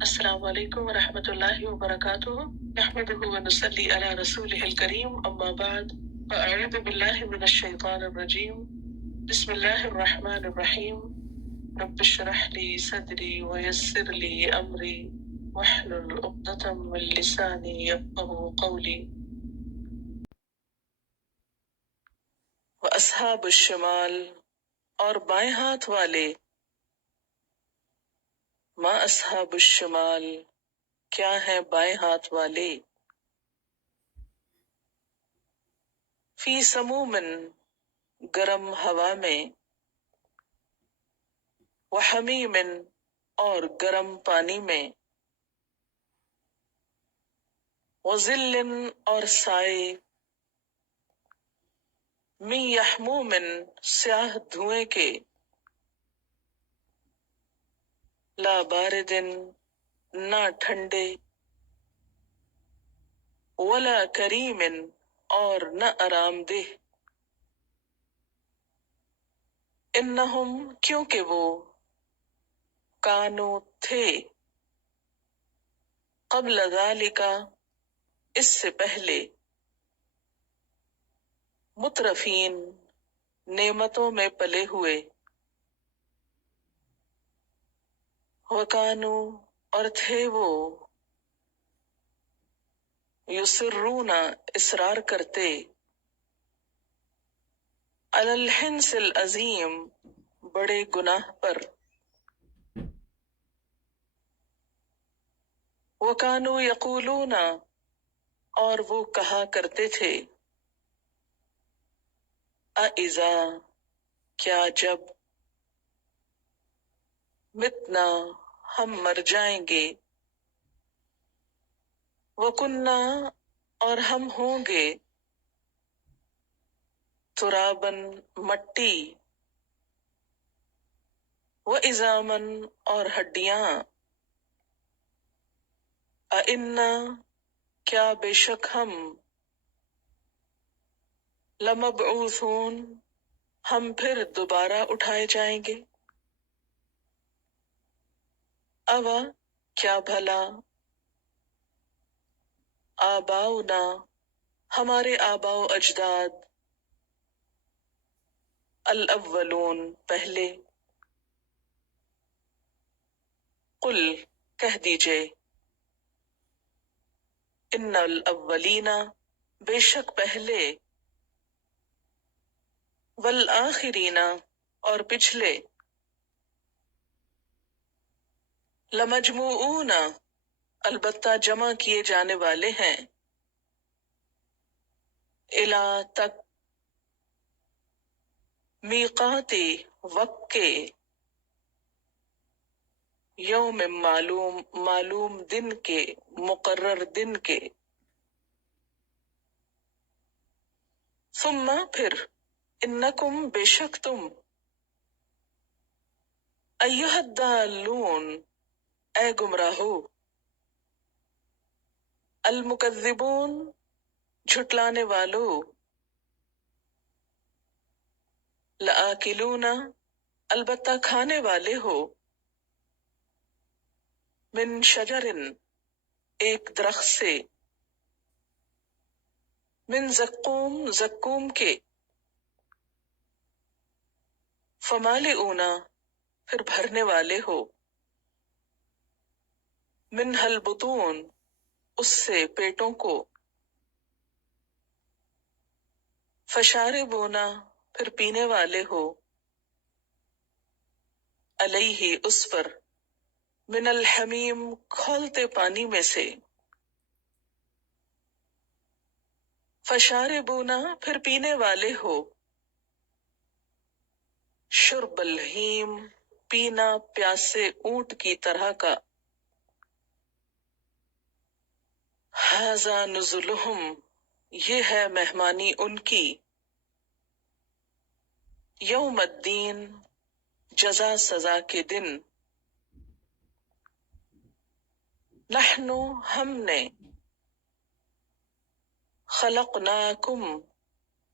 السلام علیکم ورحمۃ اللہ وبرکاتہ نحمده ونصلی علی رسوله الکریم اما بعد فاعوذ باللہ من الشیطان الرجیم بسم اللہ الرحمن الرحیم رب اشرح لی صدری ویسر لی امری واحلل عقدۃ من لسانی یفقهوا قولی واصحاب الشمال اور بائیں ہاتھ والے ما اصحاب الشمال کیا ہیں بائیں ہاتھ والے فی سموم گرم ہوا میں وحمیم اور گرم پانی میں وظل اور سائے من یحموم سیاہ دھوئیں کے لا بارد نہ ٹھنڈے ولا کریم اور نہ آرام دہ انہم کیونکہ وہ کانو تھے قبل ذالک اس سے پہلے مترفین نعمتوں میں پلے ہوئے وکانو اور تھے وہ یسرون اصرار کرتے علی الحنس العظیم بڑے گناہ پر وکانو یقولون اور وہ کہا کرتے تھے اذا کیا جب متنا ہم مر جائیں گے وکننا اور ہم ہوں گے ترابن مٹی وعظامن اور ہڈیاں اِنَّا کیا بے شک ہم لمبعوثون ہم پھر دوبارہ اٹھائے جائیں گے اوا کیا بھلا آباؤنا ہمارے آباء و اجداد الاولون پہلے قل کہہ دیجئے ان الاولین بے شک پہلے والآخرین اور پچھلے لمجموعون البتہ جمع کیے جانے والے ہیں الی تک میقات وقت کے یوم معلوم دن کے مقرر دن کے ثم پھر انکم بے شک تم ایھا الضالون اے گمراہو المکذبون جھٹلانے والو لآکلون البتہ کھانے والے ہو من شجر ایک درخت سے من زقوم کے فمالئون پھر بھرنے والے ہو منہ البطون اس سے پیٹوں کو فشاربون پھر پینے والے ہو علیہ اس پر من الحمیم کھولتے پانی میں سے فشاربون پھر پینے والے ہو شرب الہیم پینا پیاسے اونٹ کی طرح کا ھذا نزلہم یہ ہے مہمانی ان کی یوم الدین جزا سزا کے دن نحن ہم نے خلقناکم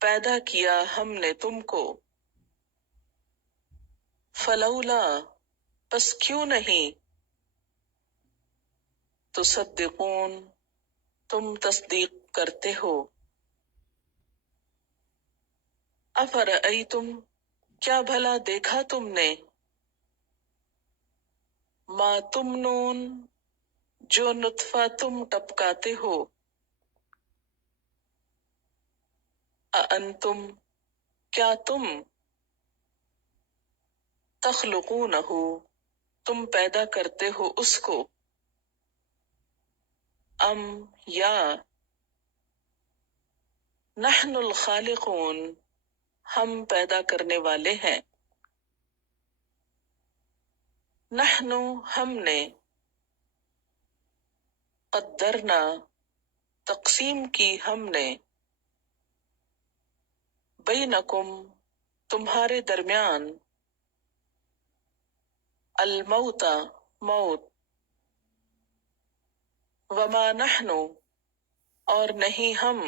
پیدا کیا ہم نے تم کو فلولا پس کیوں نہیں تصدقون تم تصدیق کرتے ہو. افرأیتم کیا بھلا دیکھا تم نے، ما تمنون جو نطفہ تم ٹپکاتے ہو، اانتم کیا تم، تخلقونہ تم پیدا کرتے ہو اس کو، ام یا نحن الخالقون ہم پیدا کرنے والے ہیں. نحن ہم نے، قدرنا تقسیم کی ہم نے، بینکم تمہارے درمیان، الموت موت، وما نحن اور نہیں ہم،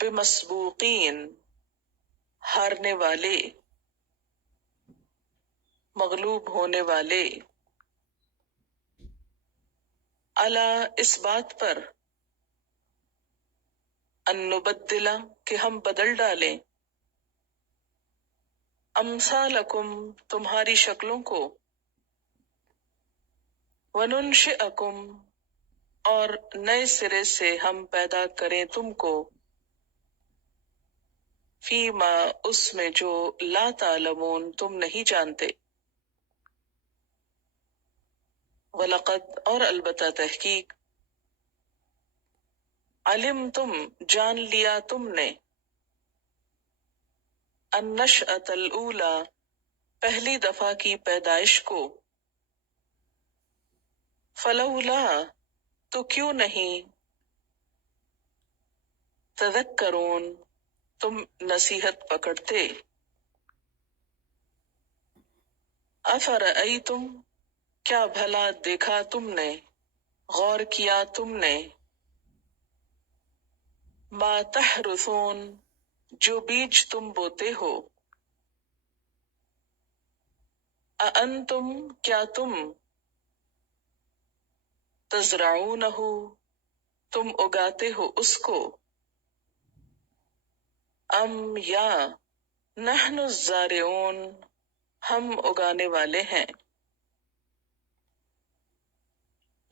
بمسبوقین ہارنے والے، مغلوب ہونے والے، الا اس بات پر، ان نبدل کہ ہم بدل ڈالیں، امثالکم تمہاری شکلوں کو، وننشئکم اور نئے سرے سے ہم پیدا کریں تم کو، فیما اس میں جو لا تعلمون تم نہیں جانتے. وَلَقَدْ اور البتہ تحقیق، علمتم جان لیا تم نے، النشأۃ الاولی پہلی دفعہ کی پیدائش کو، فلولا تو کیوں نہیں، تذکرون تم نصیحت پکڑتے. افرأیتم کیا بھلا دیکھا تم نے، غور کیا تم نے، ما تحرثون جو بیج تم بوتے ہو، اانتم کیا تم، تزرعونہ تم اگاتے ہو اس کو، ام یا نحن الزارعون ہم اگانے والے ہیں.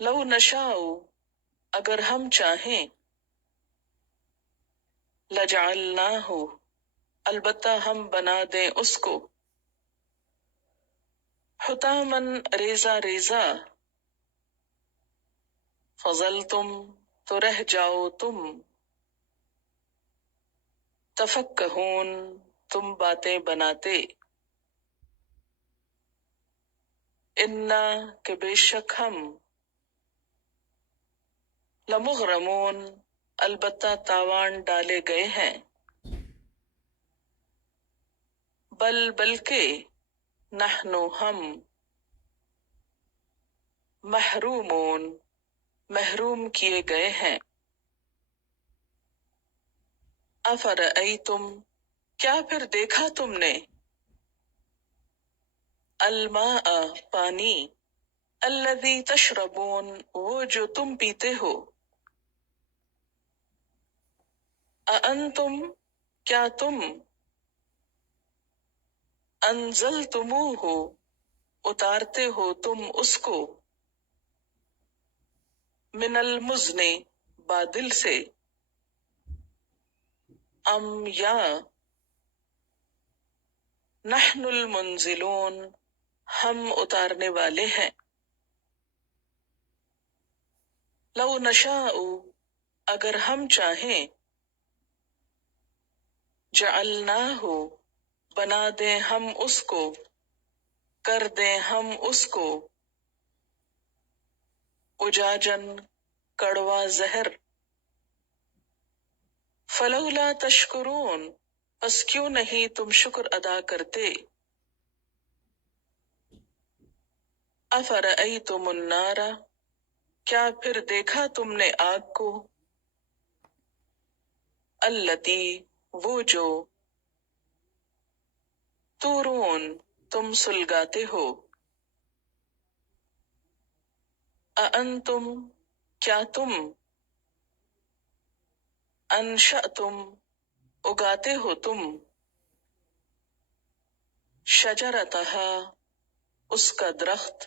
لو نشاء اگر ہم چاہیں، لجعلناہ البتہ ہم بنا دیں اس کو، حطاماً ریزہ ریزہ، فظلتم تو رہ جاؤ تم، تفکہون تم باتیں بناتے. انا کہ بے شک ہم، لمغرمون البتہ تاوان ڈالے گئے ہیں، بلکہ نحن ہم، محرومون محروم کیے گئے ہیں. افرأیتم کیا پھر دیکھا تم نے، الماء پانی، الذی تشربون وہ جو تم پیتے ہو، اانتم کیا تم، انزلتموہ اتارتے ہو تم اس کو، من المزن بادل سے، ام یا نحن المنزلون ہم اتارنے والے ہیں. لو نشاء اگر ہم چاہیں، جعلناہ بنا دیں ہم اس کو، کر دیں ہم اس کو، اجاجن کڑوا زہر، فلولا تشکرون پس کیوں نہیں تم شکر ادا کرتے. افرأیتم النار کیا پھر دیکھا تم نے آگ کو، التی وہ جو، تورون تم سلگاتے ہو، اانتم کیا تم انشأتم اگاتے ہو تم شجرتہا اس کا درخت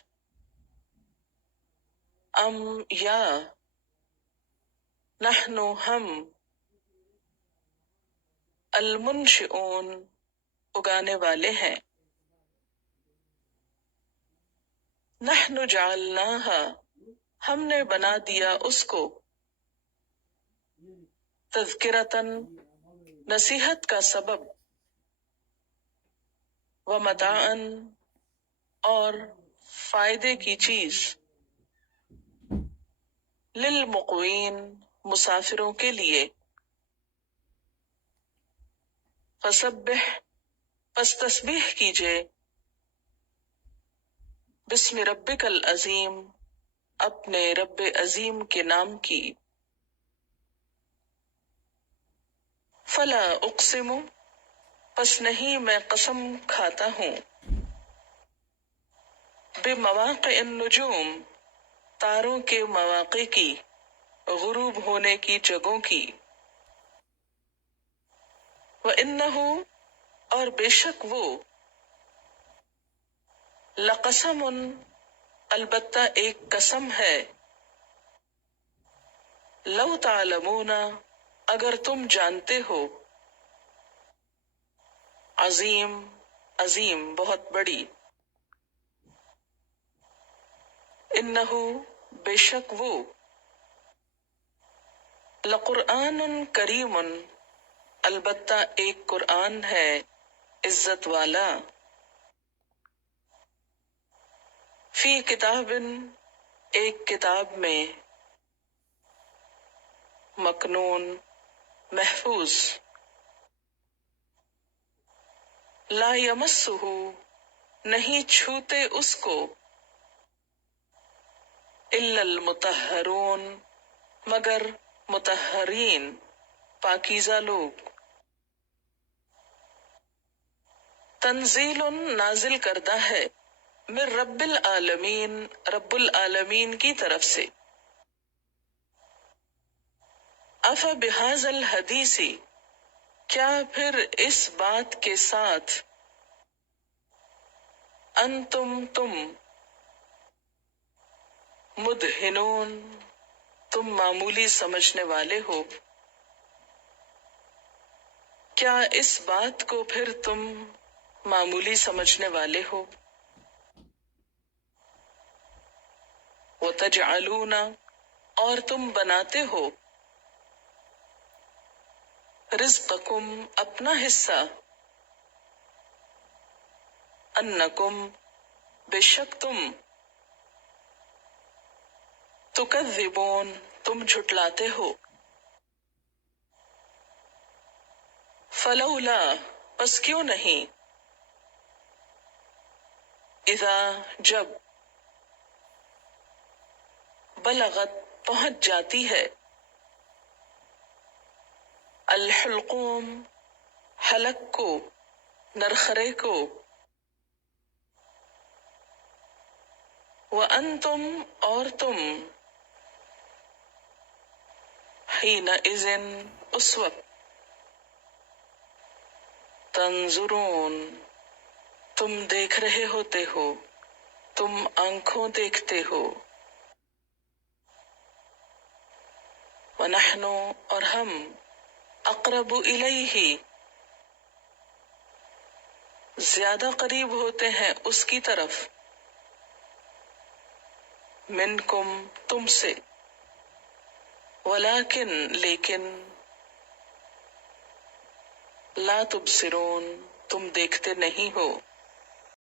ام یا نحن ہم المنشئون اگانے والے ہیں نحن جعلناہا ہم نے بنا دیا اس کو تذکرتاً نصیحت کا سبب ومتاعاً اور فائدے کی چیز للمقوین مسافروں کے لیے فسبح پس تسبیح کیجئے بسم ربک العظیم اپنے رب عظیم کے نام کی فلا اقسم پس نہیں میں قسم کھاتا ہوں بمواقع النجوم تاروں کے مواقع کی غروب ہونے کی جگہوں کی وَإِنَّهُ اور بے شک وہ لقسم البتہ ایک قسم ہے لو تعلمون اگر تم جانتے ہو عظیم عظیم بہت بڑی انہو بے شک وہ لقرآن کریم البتہ ایک قرآن ہے عزت والا فی کتاب ایک کتاب میں مکنون محفوظ لا یمسہ نہیں چھوتے اس کو الا المطہرون مگر مطہرین پاکیزہ لوگ تنزیل نازل کردہ ہے من رب العالمین رب العالمین کی طرف سے اف بہذا الحدیث کیا پھر اس بات کے ساتھ انتم تم مدہنون تم معمولی سمجھنے والے ہو کیا اس بات کو پھر تم معمولی سمجھنے والے ہو وَتَجْعَلُونَ اور تم بناتے ہو رزقکم اپنا حصہ انکم بے شک تم تکذبون تم جھٹلاتے ہو فلولا پس کیوں نہیں اذا جب بلغت پہنچ جاتی ہے الحلقوم حلق کو نرخرے کو وَأَنْتُمْ اور تم حِينَئِذٍ اس وقت تنظرون تم دیکھ رہے ہوتے ہو تم آنکھوں دیکھتے ہو وَنَحْنُ اور ہم اقرب الیہ زیادہ قریب ہوتے ہیں اس کی طرف منکم تم سے ولیکن لیکن لا تبصرون تم دیکھتے نہیں ہو